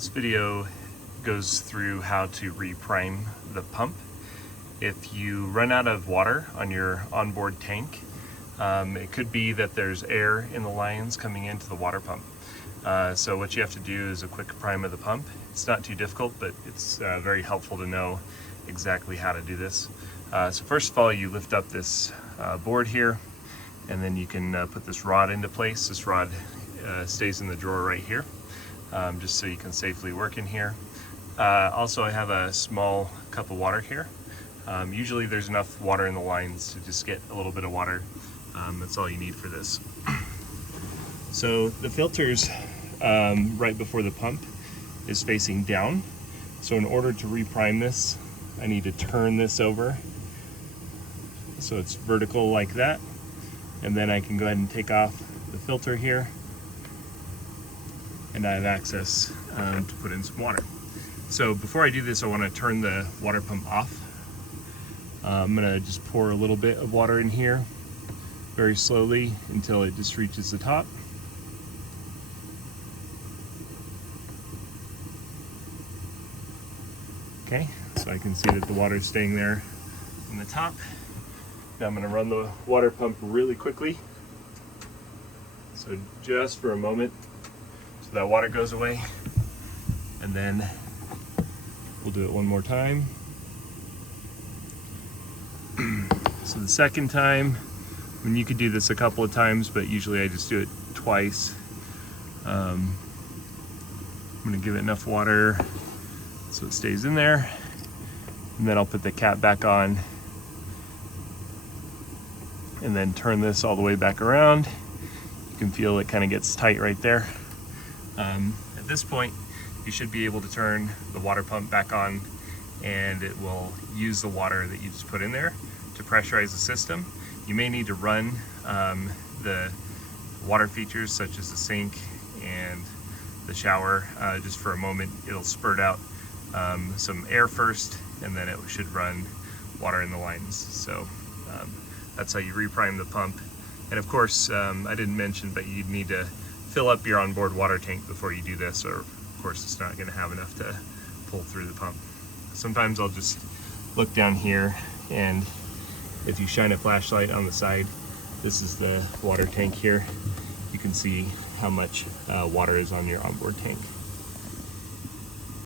This video goes through how to reprime the pump. If you run out of water on your onboard tank, it could be that there's air in the lines coming into the water pump. So what you have to do is a quick prime of the pump. It's not too difficult, but it's very helpful to know exactly how to do this. So first of all, you lift up this board here, and then you can put this rod into place. This rod stays in the drawer right here, just so you can safely work in here. Also, I have a small cup of water here. Usually there's enough water in the lines to just get a little bit of water. That's all you need for this. So the filter's right before the pump is facing down. So in order to reprime this, I need to turn this over so it's vertical like that. And then I can go ahead and take off the filter here, and I have access to put in some water. So before I do this, I want to turn the water pump off. I'm going to just pour a little bit of water in here very slowly until it just reaches the top. Okay, so I can see that the water is staying there in the top. Now I'm going to run the water pump really quickly. So just for a moment, so that water goes away. And then we'll do it one more time. So the second time, I mean, you could do this a couple of times, but usually I just do it twice. I'm going to give it enough water so it stays in there, and then I'll put the cap back on and then turn this all the way back around. You can feel it kind of gets tight right there. At this point, you should be able to turn the water pump back on, and it will use the water that you just put in there to pressurize the system. You may need to run the water features such as the sink and the shower just for a moment. It'll spurt out some air first, and then it should run water in the lines. So that's how you reprime the pump. And of course, I didn't mention, but you'd need to fill up your onboard water tank before you do this, or of course it's not going to have enough to pull through the pump. Sometimes I'll just look down here, and if you shine a flashlight on the side, this is the water tank here, you can see how much water is on your onboard tank.